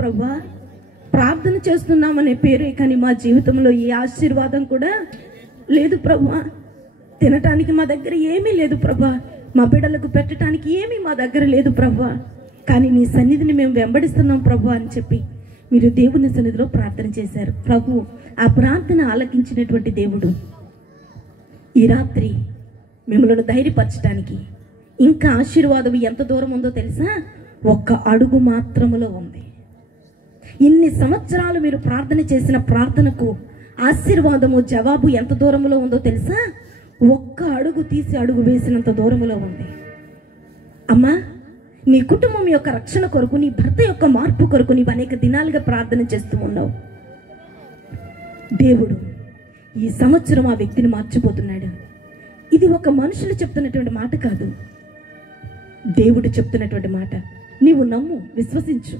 ప్రభువా, ప్రార్థన చేస్తున్నామనే పేరే కానీ మా జీవితంలో ఏ ఆశీర్వాదం కూడా లేదు ప్రభువా. తినటానికి మా దగ్గర ఏమీ లేదు ప్రభువా, మా బిడ్డలకు పెట్టడానికి ఏమీ మా దగ్గర లేదు ప్రభువా. కానీ నీ సన్నిధిని మేము వెంబడిస్తున్నాం ప్రభువా అని చెప్పి మీరు దేవుని సన్నిధిలో ప్రార్థన చేశారు. ప్రభు ఆ ప్రార్థన ఆలకించినటువంటి దేవుడు ఈ రాత్రి మిమ్మల్ని ధైర్యపరచడానికి ఇంకా ఆశీర్వాదం ఎంత దూరం ఉందో తెలుసా? ఒక్క అడుగు మాత్రములో ఉంది. ఇన్ని సంవత్సరాలు మీరు ప్రార్థన చేసిన ప్రార్థనకు ఆశీర్వాదము జవాబు ఎంత దూరంలో ఉందో తెలుసా? ఒక్క అడుగు తీసి అడుగు వేసినంత దూరంలో ఉంది. అమ్మా, నీ కుటుంబం యొక్క రక్షణ కొరకు, నీ భర్త యొక్క మార్పు కొరకు నీవు అనేక దినాలుగా ప్రార్థన చేస్తూ ఉన్నావు. దేవుడు ఈ సంవత్సరం ఆ వ్యక్తిని మార్చిపోతున్నాడు. ఇది ఒక మనుషులు చెప్తున్నటువంటి మాట కాదు, దేవుడు చెప్తున్నటువంటి మాట. నీవు నమ్ము, విశ్వసించు.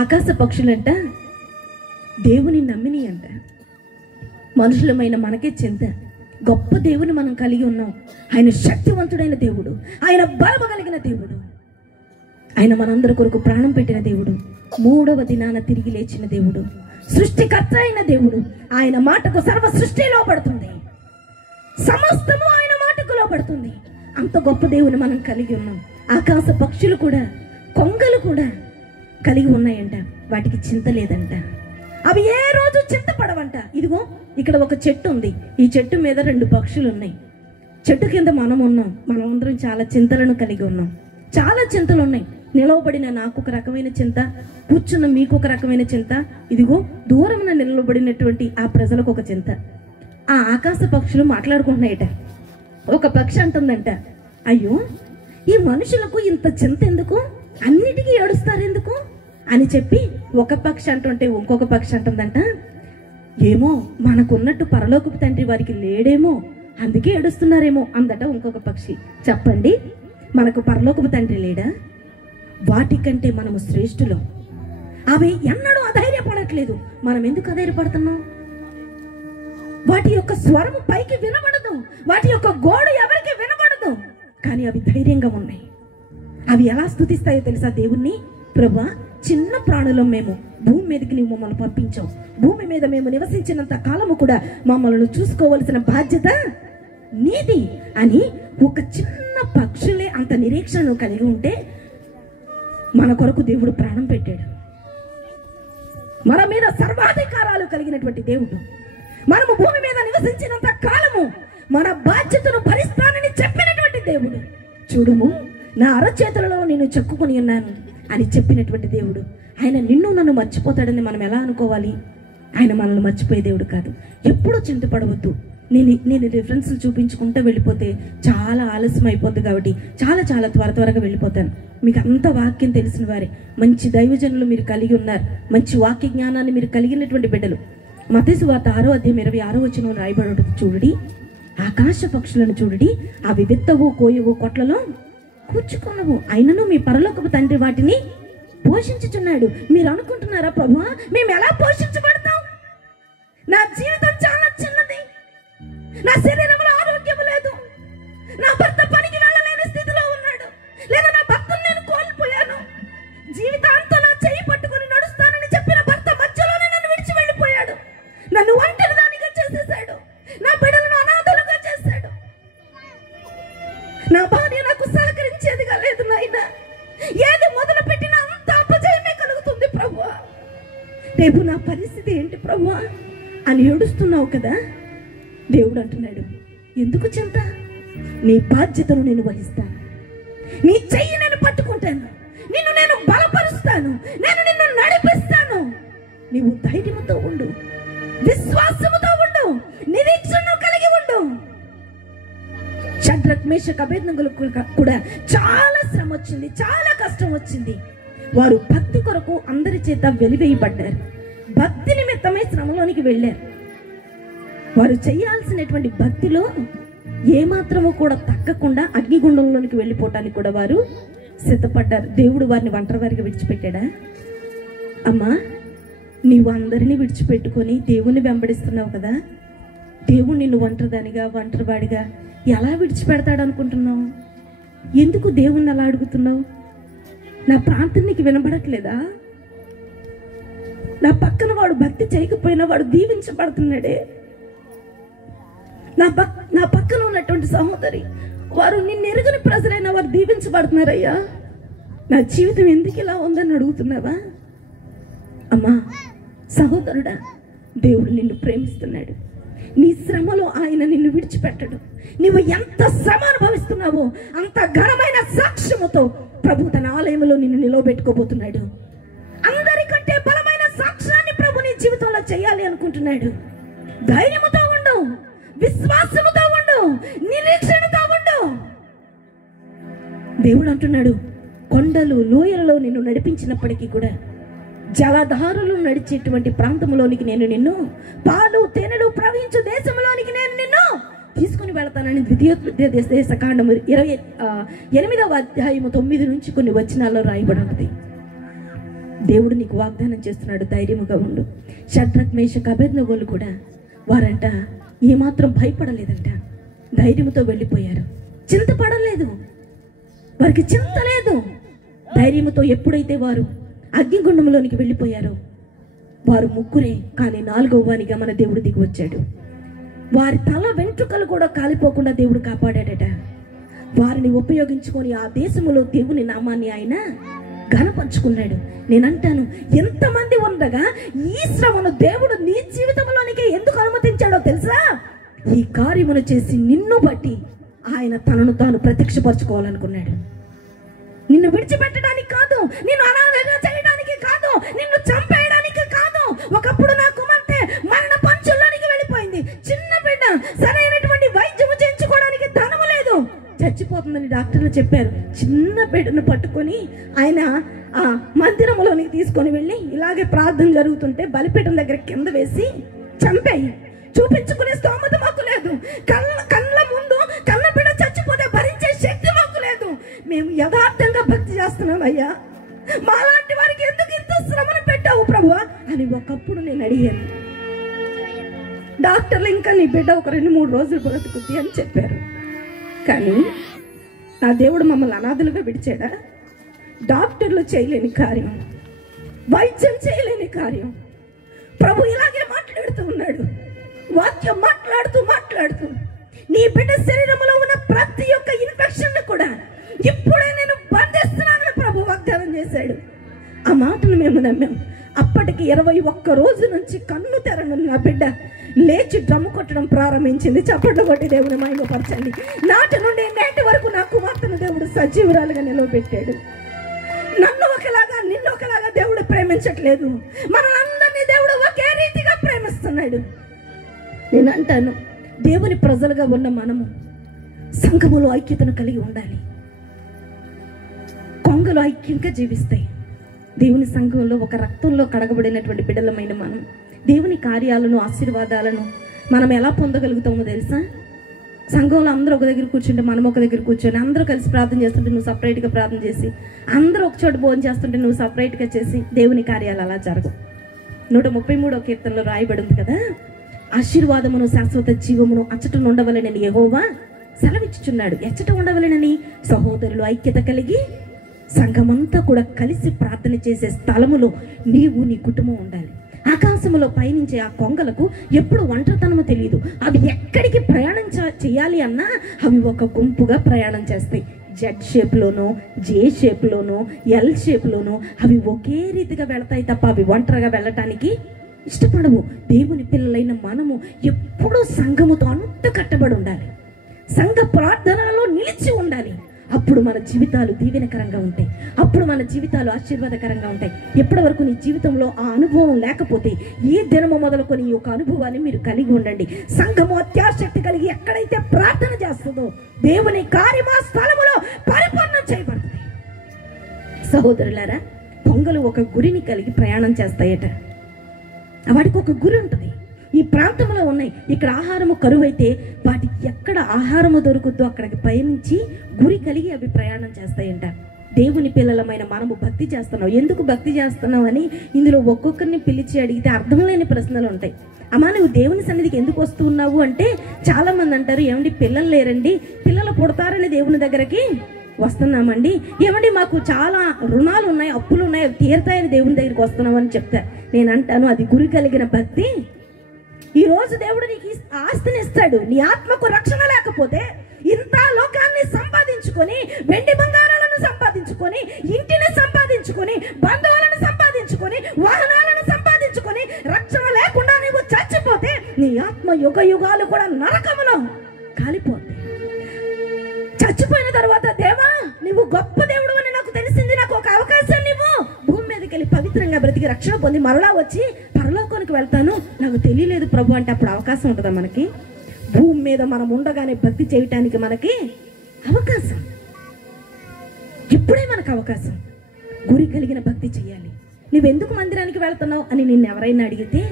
ఆకాశ పక్షులంట దేవుని నమ్మిని అంట. మనుషులమైన మనకే చింత. గొప్ప దేవుని మనం కలిగి ఉన్నాం. ఆయన శక్తివంతుడైన దేవుడు, ఆయన బలము కలిగిన దేవుడు, ఆయన మనందరి కొరకు ప్రాణం పెట్టిన దేవుడు, మూడవ దినాన తిరిగి లేచిన దేవుడు, సృష్టికర్త అయిన దేవుడు. ఆయన మాటకు సర్వ సృష్టి లోపడుతుంది, సమస్తము ఆయన మాటకు లోపడుతుంది. అంత గొప్ప దేవుని మనం కలిగి ఉన్నాం. ఆకాశ పక్షులు కూడా, కొంగలు కూడా కలిగి ఉన్నాయంట. వాటికి చింత లేదంట. అవి ఏ రోజు చింతపడవంట. ఇదిగో ఇక్కడ ఒక చెట్టు ఉంది. ఈ చెట్టు మీద 2 పక్షులు ఉన్నాయి. చెట్టు కింద మనం ఉన్నాం. మనం అందరం చాలా చింతలను కలిగి ఉన్నాం. చాలా చింతలు ఉన్నాయి. నిలవబడిన నాకు ఒక రకమైన చింత, కూర్చున్న మీకు ఒక రకమైన చింత, ఇదిగో దూరమున నిలబడినటువంటి ఆ ప్రజలకు ఒక చింత. ఆ ఆకాశ పక్షులు మాట్లాడుకుంటున్నాయట. ఒక పక్షి అంటుందంట, అయ్యో ఈ మనుషులకు ఇంత చింత ఎందుకు, అన్నిటికీ ఏడుస్తారు ఎందుకు అని చెప్పి ఒక పక్షి అంటుంటే ఇంకొక పక్షి అంటుందంట, ఏమో మనకున్నట్టు పరలోకపు తండ్రి వారికి లేడేమో, అందుకే ఏడుస్తున్నారేమో అందట ఇంకొక పక్షి. చెప్పండి, మనకు పరలోకపు తండ్రి లేడా? వాటికంటే మనము శ్రేష్ఠులం. అవి ఎన్నడూ అధైర్యపడట్లేదు. మనం ఎందుకు అధైర్యపడుతున్నాం? వాటి యొక్క స్వరము పైకి వినబడదు, వాటి యొక్క గోడు ఎవరికి వినబడదు, కానీ అవి ధైర్యంగా ఉన్నాయి. అవి ఎలా స్తుతిస్తాయో తెలుసా దేవుణ్ణి? ప్రభువా, చిన్న ప్రాణులం మేము, భూమి మీదకి నీవు మమ్మల్ని పంపించావు. భూమి మీద మేము నివసించినంత కాలము కూడా మమ్మల్ని చూసుకోవలసిన బాధ్యత నీది అని ఒక చిన్న పక్షులే అంత నిరీక్షణను కలిగి ఉంటే మన కొరకు దేవుడు ప్రాణం పెట్టాడు. మన మీద సర్వాధికారాలు కలిగినటువంటి దేవుడు, మనము భూమి మీద నివసించినంత కాలము మన బాధ్యతను భరిస్తానని చెప్పినటువంటి దేవుడు. చూడుము, నా అరచేతులలో నేను చెక్కుకొని ఉన్నాను అని చెప్పినటువంటి దేవుడు. ఆయన నిన్ను నన్ను మర్చిపోతాడని మనం ఎలా అనుకోవాలి? ఆయన మనల్ని మర్చిపోయే దేవుడు కాదు. ఎప్పుడూ చింతపడవద్దు. నేను రిఫరెన్స్లు చూపించుకుంటూ వెళ్ళిపోతే చాలా ఆలస్యం అయిపోద్ది కాబట్టి చాలా త్వరగా వెళ్ళిపోతాను. మీకు అంత వాక్యం తెలిసిన వారే, మంచి దైవజనులు మీరు కలిగి ఉన్నారు, మంచి వాక్య జ్ఞానాన్ని మీరు కలిగినటువంటి బిడ్డలు. మత్తయి సువార్త 6:26 రాయబడి చూడండి. ఆకాశ పక్షులను చూడండి, అవి విత్తవు, కోయవు, కొట్లలో కూర్చుకున్నవు, అయినను మీ పరలోకపు తండ్రి వాటిని పోషించుచున్నాడు. మీరు అనుకుంటున్నారా, ప్రభువా మేము ఎలా పోషించబడతాం? నా జీవితం చాలా చిన్నది, నా శరీరంలో ఆరోగ్యం లేదు, నా భర్త పనికి వెళ్ళలేని స్థితిలో ఉన్నాడు, లేదా నా భర్తను నేను కోల్పోయాను, జీవితాంతం నా చెయ్యి పట్టుకుని నడుస్తానని చెప్పిన భర్త మధ్యలోనే నన్ను విడిచి వెళ్ళిపోయాడు, నన్ను ఒంటరి దానిగా చేసేసాడు, నా బిడ్డలను అనాథలుగా చేశాడు, నా భార్య నాకు సహకరించేదిగా లేదు నాయన, ఏది మొదలు పెట్టినా అంత అపజయమే కలుగుతుంది ప్రభువా, రేపు నా పరిస్థితి ఏంటి ప్రభువా అని ఏడుస్తున్నావు కదా. దేవుడు అంటున్నాడు, ఎందుకు చింత? నీ బాధ్యతను నేను వహిస్తాను, నీ చెయ్యి నేను పట్టుకుంటాను, నిన్ను నేను బలపరుస్తాను, నేను నిన్ను నడిపిస్తాను. నీవు ధైర్యంతో ఉండు, విశ్వాసముతో ఉండు, నిరీక్షణను కలిగి ఉండు. షడ్రక్, మేషక్, అబేద్నెగోలకు కూడా చాలా శ్రమ వచ్చింది, చాలా కష్టం వచ్చింది. వారు భక్తి కొరకు అందరి చేత వెలివేయబడ్డారు. భక్తి నిమిత్తమే శ్రమలోనికి వెళ్ళారు. వారు చేయాల్సినటువంటి భక్తిలో ఏమాత్రము కూడా తగ్గకుండా అగ్నిగుండంలోనికి వెళ్ళిపోవటానికి కూడా వారు సిద్ధపడ్డారు. దేవుడు వారిని ఒంటరివారిగా విడిచిపెట్టాడా? అమ్మా, నీవు అందరినీ విడిచిపెట్టుకొని దేవుణ్ణి వెంబడిస్తున్నావు కదా. దేవుడు నిన్ను ఒంటరివాడిగా ఎలా విడిచిపెడతాడు అనుకుంటున్నావు? ఎందుకు దేవుణ్ణి అలా అడుగుతున్నావు? నా ప్రార్థన నీకు వినబడట్లేదా? నా పక్కన వాడు భక్తి చేయకపోయినా వాడు దీవించబడుతున్నాడే. నా పక్కన ఉన్నటువంటి సహోదరి, వారు నిన్ను ఎరుగని ప్రజలైనా వారు దీవించబడుతున్నారయ్యా. నా జీవితం ఎందుకు ఇలా ఉందని అడుగుతున్నావా? అమ్మా సహోదరుడా, దేవుడు నిన్ను ప్రేమిస్తున్నాడు. నీ శ్రమలో ఆయన నిన్ను విడిచిపెట్టడు. నీవు ఎంత శ్రమ అనుభవిస్తున్నావో అంత ఘనమైన సాక్ష్యముతో ప్రభు తన ఆలయంలో నిన్ను నిలవబెట్టుకోబోతున్నాడు. అందరికంటే బలమైన సాక్ష్యాన్ని ప్రభు నీ జీవితంలో చేయాలి అనుకుంటున్నాడు. ధైర్యముతో ఉండు, విశ్వాసముతో ఉండు, నిరీక్షణతో ఉండు. దేవుడు అంటున్నాడు, కొండలు లోయలలో నిన్ను నడిపించినప్పటికీ కూడా జలధారులు నడిచేటువంటి ప్రాంతంలోనికి నేను నిన్ను, పాలు తేనెలు ప్రవహించు దేశంలోనికి నేను నిన్ను తీసుకుని వెళతానని ద్వితీయోపదేశకాండము 28వ అధ్యాయము 9 నుంచి కొన్ని వచనాల్లో రాయబడి ఉంది. దేవుడు నీకు వాగ్దానం చేస్తున్నాడు, ధైర్యముగా ఉండు. షడ్రక్ మేషక్ అబేద్నెగోలు కూడా వారంట ఏమాత్రం భయపడలేదంట, ధైర్యంతో వెళ్ళిపోయారు. చింతపడలేదు, వారికి చింత లేదు. ధైర్యంతో ఎప్పుడైతే వారు అగ్నిగుండంలోనికి వెళ్ళిపోయారో వారు ముగ్గురే, కానీ 4వ వానిగా మన దేవుడు దిగి వచ్చాడు. వారి తల వెంట్రుకలు కూడా కాలిపోకుండా దేవుడు కాపాడాడట. వారిని ఉపయోగించుకొని ఆ దేశంలో దేవుని నామాన్ని ఆయన ఘనపరుచుకున్నాడు. నేనంటాను, ఎంతమంది ఉండగా ఈ శ్రమను దేవుడు నీ జీవితంలోనికి ఎందుకు అనుమతించాడో తెలుసా? ఈ కార్యమును చేసి నిన్ను బట్టి ఆయన తనను తాను ప్రత్యక్షపరచుకోవాలనుకున్నాడు. నిన్ను విడిచిపెట్టడానికి కాదు, నిన్ను అనాథగా చేయడానికి కాదు, నిన్ను చంపేయడానికి కాదు. ఒకప్పుడు నా కుమార్తె మరణ పంచుల్లోనికి వెళ్ళిపోయింది. చిన్న బిడ్డ, సరైనటువంటి వైద్యము చేయించుకోవడానికి ధనము లేదు, చచ్చిపోతుందని డాక్టర్లు చెప్పారు. చిన్న బిడ్డను పట్టుకొని ఆయన ఆ మందిరంలోనికి తీసుకొని వెళ్ళి ఇలాగే ప్రార్థన జరుగుతుంటే బలిపీఠం దగ్గర కింద వేసి చంపేయి. చూపించుకునే స్తోమత మాకు లేదు. కళ్ళ ముందు కళ్ళ బిడ్డ చచ్చిపోతే భరించే శక్తి మాకు లేదు. మేము యథార్థంగా భక్తి చేస్తున్నాం అయ్యా, మాలాంటి వారికి ఎందుకు ఇంత శ్రమను పెట్టావు ప్రభువా అని ఒకప్పుడు నేను అడిగాను. డాక్టర్లు ఇంకా నీ బిడ్డ ఒక 2-3 రోజులు బ్రతుకుద్ది అని చెప్పారు. కానీ నా దేవుడు మమ్మల్ని అనాథలుగా విడిచాడా? డాక్టర్లు చేయలేని కార్యం, వైద్యం చేయలేని కార్యం ప్రభు ఇలాగే మాట్లాడుతూ ఉన్నాడు. వాక్యం మాట్లాడుతూ నీ బిడ్డ శరీరంలో ఉన్న ప్రతి ఒక్క ఇన్ఫెక్షన్ కూడా ఇప్పుడే నేను బంధిస్తున్నానని ప్రభు వాగ్దానం చేశాడు. ఆ మాటను మేము నమ్మాం. అప్పటికి 21 రోజు నుంచి కన్ను తెరను నా బిడ్డ లేచి డ్రమ్ము కొట్టడం ప్రారంభించింది. చప్పట్లు కొట్టి దేవుని మహిమపరచండి. నాటి నుండి నేటి వరకు నా కుమార్తెను దేవుడు సజీవురాలుగా నిలవబెట్టాడు. నన్ను ఒకలాగా నిన్ను ఒకలాగా దేవుడు ప్రేమించట్లేదు. మనలందరినీ దేవుడు ఒకే రీతిగా ప్రేమిస్తున్నాడు. నేను అంటాను, దేవుని ప్రజలుగా ఉన్న మనము సంఘములో ఐక్యతను కలిగి ఉండాలి. కొంగలు ఐక్యంగా జీవిస్తాయి. దేవుని సంఘంలో ఒక రక్తంలో కడగబడినటువంటి బిడ్డలమైన మనం దేవుని కార్యాలను, ఆశీర్వాదాలను మనం ఎలా పొందగలుగుతామో తెలుసా? సంఘంలో అందరూ ఒక దగ్గర కూర్చుంటే మనం ఒక దగ్గర కూర్చొని, అందరూ కలిసి ప్రార్థన చేస్తుంటే నువ్వు సపరేట్గా ప్రార్థన చేసి, అందరూ ఒక చోట భోజనం చేస్తుంటే నువ్వు సపరేట్గా చేసి, దేవుని కార్యాలు అలా జరగవు. 133వ కీర్తనలో రాయబడి ఉంది కదా, ఆశీర్వాదమును శాశ్వత జీవమును అచ్చట ఉండవలెనని యెహోవా సెలవిచ్చుచున్నాడు. ఎచ్చట ఉండవలెనని? సహోదరులు ఐక్యత కలిగి సంఘమంతా కూడా కలిసి ప్రార్థన చేసే స్థలములో నీవు నీ కుటుంబం ఉండాలి. ఆకాశములో పయనించే ఆ కొంగలకు ఎప్పుడు ఒంటరితనమో తెలియదు. అవి ఎక్కడికి ప్రయాణం చేయాలి అన్నా అవి ఒక గుంపుగా ప్రయాణం చేస్తాయి. జెడ్ షేప్లోనో, జే షేప్లోనో, ఎల్ షేప్లోనో అవి ఒకే రీతిగా వెళతాయి తప్ప అవి ఒంటరిగా వెళ్ళటానికి ఇష్టపడవు. దేవుని పిల్లలైన మనము ఎప్పుడూ సంఘముతో అంట కట్టబడి ఉండాలి. సంఘ ప్రార్థనలలో నిలిచి ఉండాలి. అప్పుడు మన జీవితాలు దీవెనకరంగా ఉంటాయి. అప్పుడు మన జీవితాలు ఆశీర్వాదకరంగా ఉంటాయి. ఎప్పటి వరకు నీ జీవితంలో ఆ అనుభవం లేకపోతే ఈ దినము మొదలుకొని ఈ యొక్క అనుభవాన్ని మీరు కలిగి ఉండండి. సంఘము అత్యాశక్తి కలిగి ఎక్కడైతే ప్రార్థన చేస్తుందో దేవుని కార్యము ఆ స్థలములో పరిపూర్ణం చేయబడుతుంది. సహోదరులారా, పొంగలు ఒక గురిని కలిగి ప్రయాణం చేస్తాయట. వాటికి ఒక గురి ఉంటుంది. ఈ ప్రాంతంలో ఉన్నాయి. ఇక్కడ ఆహారము కరువైతే వాటికి ఎక్కడ ఆహారము దొరుకుద్దో అక్కడికి పయనించి గురి కలిగి అవి ప్రయాణం చేస్తాయంట. దేవుని పిల్లలమైన మనము భక్తి చేస్తున్నాం. ఎందుకు భక్తి చేస్తున్నాం అని ఇందులో ఒక్కొక్కరిని పిలిచి అడిగితే అర్థం లేని ప్రశ్నలు ఉంటాయి. అమ్మా, నువ్వు దేవుని సన్నిధికి ఎందుకు వస్తున్నావు అంటే చాలా మంది అంటారు, ఏమండి పిల్లలు లేరండి, పిల్లలు పుడతారని దేవుని దగ్గరకి వస్తున్నామండి, ఏమండి మాకు చాలా రుణాలు ఉన్నాయి, అప్పులు ఉన్నాయి, అవి తీరుతాయని దేవుని దగ్గరికి వస్తున్నామని చెప్తా. నేను అంటాను, అది గురి కలిగిన భక్తి. ఈరోజు దేవుడు నీకు ఆస్తిని ఇస్తాడు, నీ ఆత్మకు రక్షణ లేకపోతే ఇంత లోకాన్ని సంపాదించుకొని, వెండి బంగారాలను సంపాదించుకొని, ఇంటిని సంపాదించుకొని, బంధువులను సంపాదించుకొని, వాహనాలను సంపాదించుకొని, రక్షణ లేకుండా నీవు చచ్చిపోతే నీ ఆత్మ యుగ యుగాలు కూడా నరకములో కాలిపోతాయి. చచ్చిపోయిన తర్వాత, దేవా నువ్వు గొప్ప దేవుడు అని నాకు తెలిసింది, నాకు ఒక అవకాశం నువ్వు భూమి మీదకి వెళ్ళి పవిత్రంగా బ్రతికి రక్షణ పొంది మరలా వచ్చి పరలోకానికి వెళ్తాను, నాకు తెలియలేదు ప్రభు అంటే అప్పుడు అవకాశం ఉంటుందా మనకి? భూమి మీద మనం ఉండగానే భక్తి చేయటానికి మనకి అవకాశం, ఇప్పుడే మనకు అవకాశం. గురి కలిగిన భక్తి చేయాలి. నువ్వెందుకు మందిరానికి వెళ్తున్నావు అని నిన్ను ఎవరైనా అడిగితే,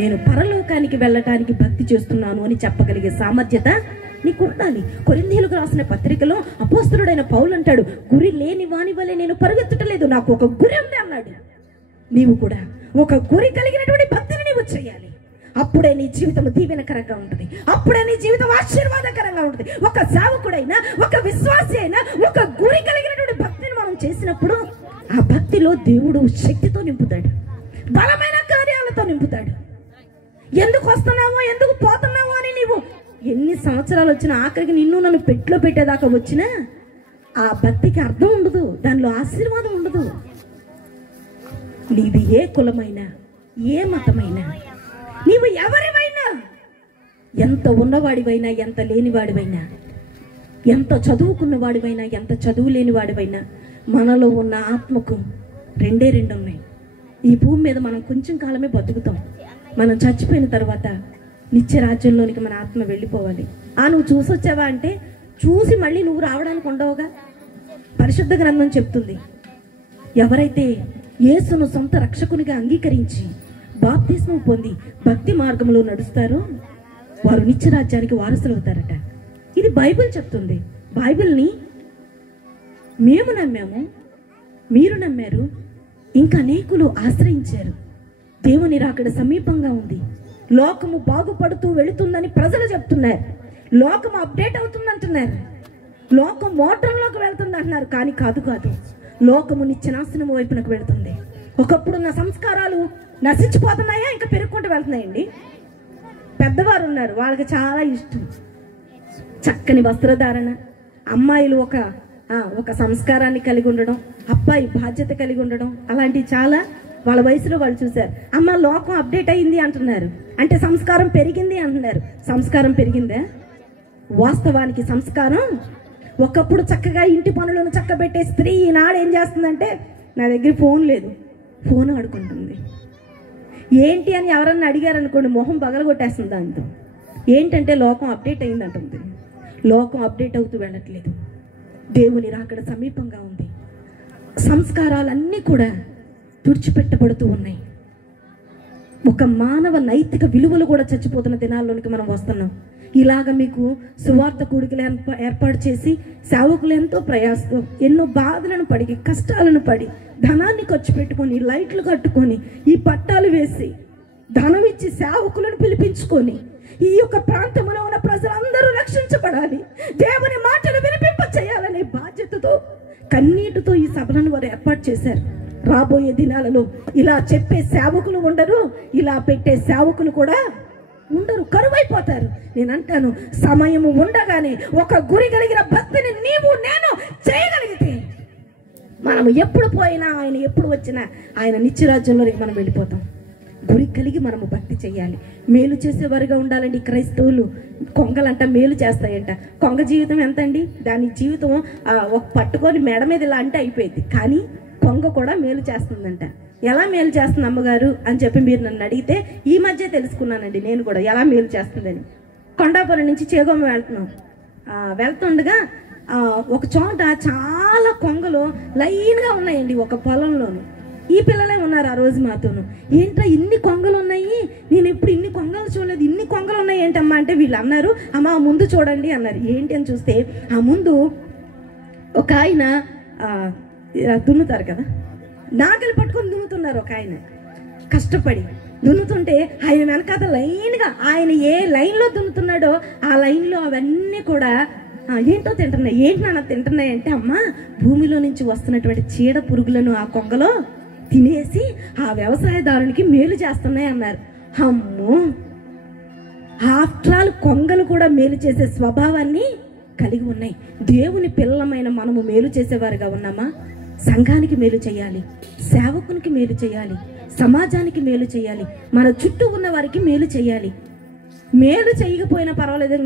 నేను పరలోకానికి వెళ్ళటానికి భక్తి చేస్తున్నాను అని చెప్పగలిగే సామర్థ్యత నీకు ఉండాలి. కొరింథీయులకు రాసిన పత్రికలో అపోస్తలుడైన పౌలు అంటాడు, గురి లేని వాని వలె నేను పరిగెత్తటలేదు, నాకు ఒక గురి ఉంది అన్నాడు. నీవు కూడా ఒక గురి కలిగినటువంటి భక్తిని నీవు చేయాలి. అప్పుడే నీ జీవితం దీవెనకరంగా ఉంటుంది, అప్పుడే నీ జీవితం ఆశీర్వాదకరంగా ఉంటుంది. ఒక సేవకుడైనా, ఒక విశ్వాసి అయినా ఒక గురి కలిగినటువంటి భక్తిని మనం చేసినప్పుడు ఆ భక్తిలో దేవుడు శక్తితో నింపుతాడు, బలమైన కార్యాలతో నింపుతాడు. ఎందుకు వస్తున్నామో, ఎందుకు పోతున్నామో అని నీవు ఎన్ని సంవత్సరాలు వచ్చినా, ఆఖరికి నిన్ను నన్ను పెట్టులో పెట్టేదాకా వచ్చినా ఆ భక్తికి అర్థం ఉండదు, దానిలో ఆశీర్వాదం ఉండదు. నీది ఏ కులమైనా, ఏ మతమైనా, నీవు ఎవరివైనా, ఎంత ఉన్నవాడివైనా, ఎంత లేనివాడివైనా, ఎంత చదువుకున్నవాడివైనా, ఎంత చదువు లేనివాడివైనా, మనలో ఉన్న ఆత్మకు రెండే రెండు ఉన్నాయి. ఈ భూమి మీద మనం కొంచెం కాలమే బతుకుతాం. మనం చచ్చిపోయిన తర్వాత నిత్య రాజ్యంలోనికి మన ఆత్మ వెళ్ళిపోవాలి. నువ్వు చూసొచ్చావా అంటే, చూసి మళ్ళీ నువ్వు రావడానికి ఉండవుగా. పరిశుద్ధ గ్రంథం చెప్తుంది, ఎవరైతే యేసును సొంత రక్షకునిగా అంగీకరించి బాప్తిస్మం పొంది భక్తి మార్గంలో నడుస్తారో వారు నిత్య రాజ్యానికి వారసులు అవుతారట. ఇది బైబిల్ చెప్తుంది. బైబిల్ని మేము నమ్మాము, మీరు నమ్మారు, ఇంకా అనేకులు ఆశ్రయించారు. దేవుని రాకడ సమీపంగా ఉంది, లోకము బాగుపడుతూ వెళుతుందని ప్రజలు చెప్తున్నారు, లోకం అప్డేట్ అవుతుందంటున్నారు, లోకం మోటంలోకి వెళ్తుంది అంటున్నారు. కానీ కాదు, లోకము నిత్యనాశనం వైపునకు వెళుతుంది. ఒకప్పుడున్న సంస్కారాలు నశించిపోతున్నాయా, ఇంకా పెరుగుకుంటూ వెళ్తున్నాయండి. పెద్దవారు ఉన్నారు, వాళ్ళకి చాలా ఇష్టం చక్కని వస్త్రధారణ, అమ్మాయిలు ఒక సంస్కారాన్ని కలిగి ఉండడం, అబ్బాయి బాధ్యత కలిగి ఉండడం, అలాంటివి చాలా వాళ్ళ వయసులో వాళ్ళు చూశారు. అమ్మ లోకం అప్డేట్ అయింది అంటున్నారు, అంటే సంస్కారం పెరిగింది అంటున్నారు. సంస్కారం పెరిగిందా? వాస్తవానికి సంస్కారం, ఒకప్పుడు చక్కగా ఇంటి పనులను చక్కబెట్టే స్త్రీ ఈనాడు ఏం చేస్తుందంటే, నా దగ్గర ఫోన్ లేదు, ఫోన్ ఆడుకుంటుంది. ఏంటి అని ఎవరన్నా అడిగారనుకోండి, మొహం పగలగొట్టేస్తుంది దాంతో. ఏంటంటే లోకం అప్డేట్ అయింది అంటుంది. లోకం అప్డేట్ అవుతూ వెళ్ళట్లేదు, దేవుని రాకడ సమీపంగా ఉంది. సంస్కారాలన్నీ కూడా తుడిచిపెట్టబడుతూ ఉన్నాయి. ఒక మానవ నైతిక విలువలు కూడా చచ్చిపోతున్న దినాల్లోనికి మనం వస్తున్నాం. ఇలాగ మీకు సువార్త కూడికలు ఏర్పాటు చేసి సేవకులు ఎంతో ప్రయాసతో, ఎన్నో బాధలను పడి, కష్టాలను పడి, ధనాన్ని ఖర్చు పెట్టుకొని, లైట్లు కట్టుకొని, ఈ పట్టాలు వేసి, ధనం ఇచ్చి సేవకులను పిలిపించుకొని, ఈ యొక్క ప్రాంతంలో ఉన్న ప్రజలందరూ రక్షించబడాలి, దేవుని మాటలు వినిపింప చేయాలనే బాధ్యతతో, కన్నీటితో ఈ సభలను వారు ఏర్పాటు చేశారు. రాబోయే దినాలలో ఇలా చెప్పే సేవకులు ఉండరు, ఇలా పెట్టే సేవకులు కూడా ఉండరు, కరువైపోతారు. నేను అంటాను, సమయము ఉండగానే ఒక గురి కలిగిన భక్తిని నీవు నేను చేయగలిగితే, మనం ఎప్పుడు పోయినా, ఆయన ఎప్పుడు వచ్చినా ఆయన నిత్యరాజ్యంలోకి మనం వెళ్ళిపోతాం. గురి కలిగి మనము భక్తి చేయాలి. మేలు చేసేవారుగా ఉండాలండి. క్రైస్తవులు కొంగలంట మేలు చేస్తాయంట. కొంగ జీవితం ఎంత అండి? దాని జీవితం ఒక పట్టుకొని మెడ మీద ఇలా అంటే అయిపోయింది. కానీ కొంగ కూడా మేలు చేస్తుందంట. ఎలా మేలు చేస్తుంది అమ్మగారు అని చెప్పి మీరు నన్ను అడిగితే, ఈ మధ్య తెలుసుకున్నానండి నేను కూడా ఎలా మేలు చేస్తుందని. కొండాపురం నుంచి చేగొమ్మ వెళ్తుండగా ఒక చోట చాలా కొంగలు లైన్గా ఉన్నాయండి ఒక పొలంలోను. ఈ పిల్లలే ఉన్నారు ఆ రోజు మాతోను. ఏంట్రా ఇన్ని కొంగలు ఉన్నాయి, నేను ఎప్పుడు ఇన్ని కొంగలు చూడలేదు, ఇన్ని కొంగలు ఉన్నాయి ఏంటమ్మా అంటే, వీళ్ళు అన్నారు, అమ్మ ముందు చూడండి అన్నారు. ఏంటి అని చూస్తే, ఆ ముందు ఒక ఆయన దున్నుతారు కదా, నాగలి పట్టుకొని దున్నుతున్నారు. ఒక ఆయన కష్టపడి దున్నుతుంటే, ఆయన వెనకాల లైన్గా, ఆయన ఏ లైన్లో దున్నుతున్నాడో ఆ లైన్లో అవన్నీ కూడా ఏంటో తింటున్నాయి. ఏంటి నాన్న తింటున్నాయి అంటే, అమ్మ భూమిలో నుంచి వస్తున్నటువంటి చీడ పురుగులను ఆ కొంగలో తినేసి ఆ వ్యవసాయదారునికి మేలు చేస్తున్నాయి అన్నారు. అమ్మో, ఆఫ్టర్ ఆల్ కొంగలు కూడా మేలు చేసే స్వభావాన్ని కలిగి ఉన్నాయి. దేవుని పిల్లలమైన మనము మేలు చేసేవారుగా ఉన్నామా? సంఘానికి మేలు చేయాలి, సేవకునికి మేలు చేయాలి, సమాజానికి మేలు చేయాలి, మన చుట్టూ ఉన్న వారికి మేలు చేయాలి. మేలు చేయకపోయినా పర్వాలేదు,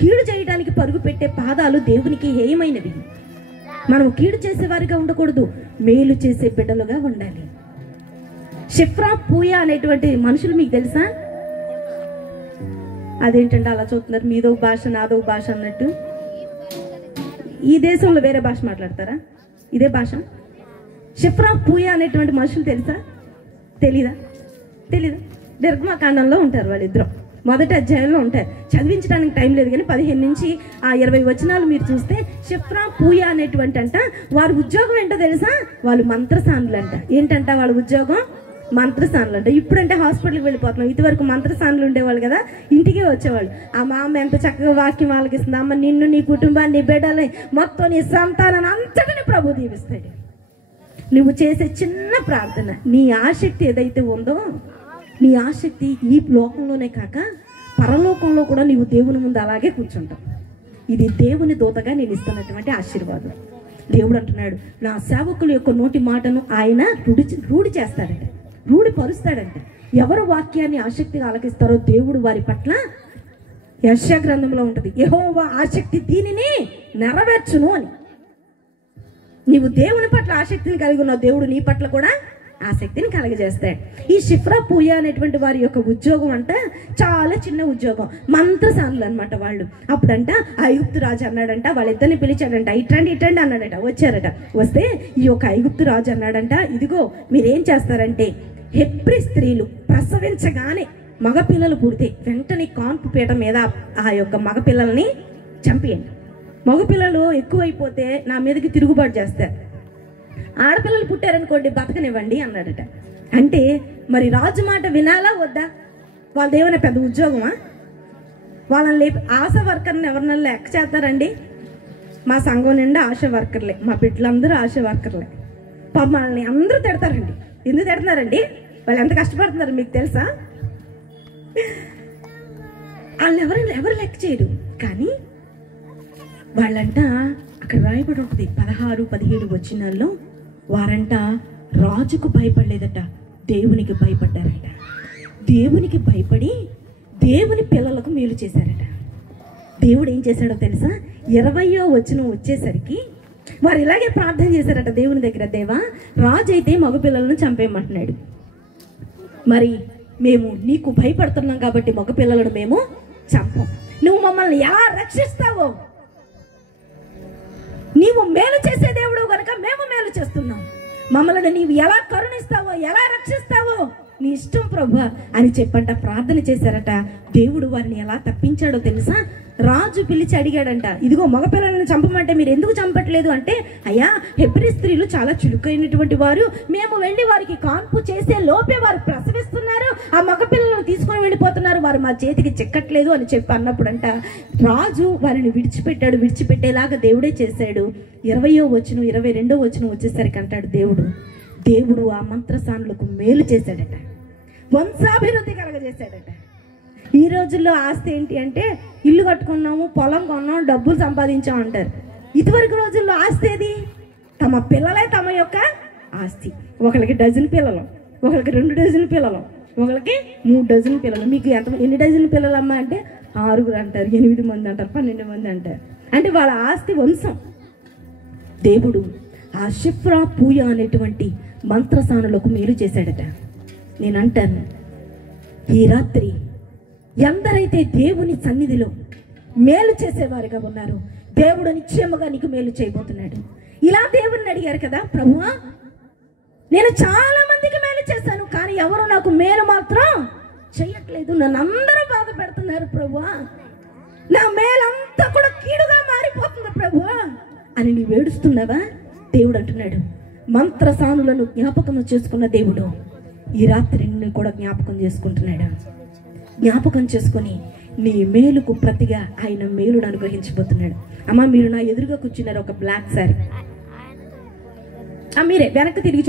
కీడు చేయడానికి పరుగు పెట్టే పాదాలు దేవునికి హేయమైనవి. మనం కీడు చేసేవారిగా ఉండకూడదు, మేలు చేసే బిడ్డలుగా ఉండాలి. షిఫ్రా పూయ అనేటువంటి మనుషులు మీకు తెలుసా? అదేంటంటే అలా చూస్తున్నారు, మీదో భాష నాదో భాష అన్నట్టు. ఈ దేశంలో వేరే భాష మాట్లాడతారా? ఇదే భాష. షిఫ్రా పూయ అనేటువంటి మనుషులు తెలుసా? తెలీదా? నిర్గమాకాండంలో ఉంటారు వాళ్ళిద్దరు, మొదటి అధ్యాయంలో ఉంటారు. చదివించడానికి టైం లేదు కానీ 15 నుంచి 20 వచనాలు మీరు చూస్తే షిఫ్రా పూయ అనేటువంటి అంట వారి ఉద్యోగం ఏంటో తెలుసా? వాళ్ళు మంత్రసానులు అంట. ఏంటంట వాళ్ళ ఉద్యోగం? మంత్రసానులు అంట. ఇప్పుడంటే హాస్పిటల్కి వెళ్ళిపోతున్నాం, ఇదివరకు మంత్రసానులు ఉండేవాళ్ళు కదా, ఇంటికే వచ్చేవాళ్ళు. ఆ మా అమ్మ ఎంత చక్కగా వాక్యం ఆలకిస్తుంది, అమ్మ నిన్ను, నీ కుటుంబాన్ని, నీ బిడ్డల్ని, మొత్తం నీ సంతానాన్ని అంతటిని ప్రభు దీవిస్తాడు. నువ్వు చేసే చిన్న ప్రార్థన, నీ ఆసక్తి ఏదైతే ఉందో, నీ ఆసక్తి ఈ లోకంలోనే కాక పరలోకంలో కూడా నీవు దేవుని ముందు అలాగే కూర్చుంటావు. ఇది దేవుని దూతగా నేను ఇస్తున్నటువంటి ఆశీర్వాదం. దేవుడు అంటున్నాడు, నా సేవకుల యొక్క నోటి మాటను ఆయన రూఢి చేస్తాడంట, రూఢి పరుస్తాడంట. ఎవరు వాక్యాన్ని ఆసక్తిగా ఆలకిస్తారో దేవుడు వారి పట్ల, యెషయా గ్రంథంలో ఉంటుంది, యెహోవా ఆసక్తి దీనిని నెరవేర్చును అని. నీవు దేవుని పట్ల ఆసక్తిని కలిగి ఉన్నావు, దేవుడు నీ పట్ల కూడా ఆసక్తిని కలగజేస్తాడు. ఈ షిఫ్రా పూయ అనేటువంటి వారి యొక్క ఉద్యోగం అంట చాలా చిన్న ఉద్యోగం, మంత్రసానులు అనమాట వాళ్ళు. అప్పుడంట ఐగుప్తు రాజు అన్నాడంట, వాళ్ళిద్దరిని పిలిచాడంట, ఇట్టండి అన్నాడట. వచ్చారట. వస్తే ఈ యొక్క ఐగుప్తు రాజు అన్నాడంట, ఇదిగో మీరేం చేస్తారంటే, హెబ్రీ స్త్రీలు ప్రసవించగానే మగపిల్లలు పుడితే వెంటనే కాన్పు పీట మీద ఆ యొక్క మగపిల్లల్ని చంపేయండి. మగపిల్లలు ఎక్కువైపోతే నా మీదకి తిరుగుబాటు చేస్తారు, ఆడపిల్లలు పుట్టారనుకోండి బతకనివ్వండి అన్నాడట. అంటే మరి రాజు మాట వినాలా వద్దా? వాళ్ళదేమైనా పెద్ద ఉద్యోగమా? వాళ్ళని లేపి ఆశా వర్కర్ని ఎవరినైనా లెక్క చేస్తారండి? మా సంఘం నిండా ఆశా వర్కర్లే, మా బిడ్డలందరూ ఆశా వర్కర్లే. వాళ్ళని అందరూ తిడతారండి. ఎందుకు తిడతారండి? వాళ్ళు ఎంత కష్టపడుతున్నారు మీకు తెలుసా? వాళ్ళు ఎవరు లెక్క చేయరు. కానీ వాళ్ళంట అక్కడ రాయబడి ఉంటుంది 16-17 వచనాల్లో, వారంట రాజుకు భయపడలేదట, దేవునికి భయపడ్డారట. దేవునికి భయపడి దేవుని పిల్లలకు మేలు చేశారట. దేవుడు ఏం చేశాడో తెలుసా? 20వ వచనం వచ్చేసరికి వారు ఇలాగే ప్రార్థన చేశారట దేవుని దగ్గర, దేవా రాజు అయితే మగపిల్లలను చంపేయమంటున్నాడు, మరి మేము నీకు భయపడుతున్నాం కాబట్టి మగపిల్లలను మేము చంపం. నువ్వు మమ్మల్ని ఎలా రక్షిస్తావో, నీవు మేలు చేసే దేవుడు కనుక మేము మేలు చేస్తున్నాం, మమ్మల్ని నీవు ఎలా కరుణిస్తావో, ఎలా రక్షిస్తావో నీ ఇష్టం ప్రభువా అని చెప్పంట ప్రార్థన చేశారట. దేవుడు వారిని ఎలా తప్పించాడో తెలుసా? రాజు పిలిచి అడిగాడంట, ఇదిగో మగపిల్లలను చంపమంటే మీరు ఎందుకు చంపట్లేదు అంటే, అయ్యా హెబ్రీ స్త్రీలు చాలా చురుకైనటువంటి వారు, మేము వెళ్ళి వారికి కాన్పు చేసే లోపే వారు ప్రసవిస్తున్నారు, ఆ మగపిల్లలను తీసుకొని వెళ్ళిపోతున్నారు, వారు మా చేతికి చిక్కట్లేదు అని చెప్పి అన్నప్పుడంట రాజు వారిని విడిచిపెట్టాడు. విడిచిపెట్టేలాగా దేవుడే చేశాడు. 20వ వచనం 22వ వచనం వచ్చేసరికి అంటాడు, దేవుడు ఆ మంత్రసానులకు మేలు చేశాడట, వంశాభివృద్ధి కలగజేశాడట. ఈ రోజుల్లో ఆస్తి ఏంటి అంటే, ఇల్లు కట్టుకున్నాము, పొలం కొన్నాము, డబ్బులు సంపాదించాం అంటారు. ఇదివరకు రోజుల్లో ఆస్తి ఏది? తమ పిల్లలే తమ యొక్క ఆస్తి. ఒకరికి డజన్ పిల్లలు, ఒకరికి 2 డజన్ పిల్లలు, ఒకరికి 3 డజన్ పిల్లలు. మీకు ఎన్ని డజన్ పిల్లలమ్మా అంటే 6 అంటారు, 8 మంది అంటారు, 12 మంది అంటారు. అంటే వాళ్ళ ఆస్తి వంశం. దేవుడు ఆ షిఫ్రా పూయ అనేటువంటి మంత్రసానులకు మేలు చేశాడట. నేను అంటాను, ఈ రాత్రి ఎందరైతే దేవుని సన్నిధిలో మేలు చేసేవారిగా ఉన్నారో, దేవుడు నిశ్చయముగా నీకు మేలు చేయబోతున్నాడు. ఇలా దేవుణ్ణి అడిగారు కదా, ప్రభువా నేను చాలా మందికి మేలు చేశాను, కానీ ఎవరు నాకు మేలు మాత్రం చేయట్లేదు, నన్ను అందరూ బాధ పెడుతున్నారు ప్రభువా, నా మేలంతా కూడా కీడుగా మారిపోతుంది ప్రభువా అని నీవు ఏడుస్తున్నావా? దేవుడు అంటున్నాడు, మంత్రసానులను జ్ఞాపకం చేసుకున్న దేవుడు ఈ రాత్రి నిన్ను కూడా జ్ఞాపకం చేసుకుంటున్నాడు. జ్ఞాపకం చేసుకొని నీ మేలుకు ప్రతిగా ఆయన మేలును అనుగ్రహించబోతున్నాడు. అమ్మ, మీరు నా ఎదురుగా కూర్చున్నారు ఒక బ్లాక్ శారీ. మీరే వెనక్కి తిరిగి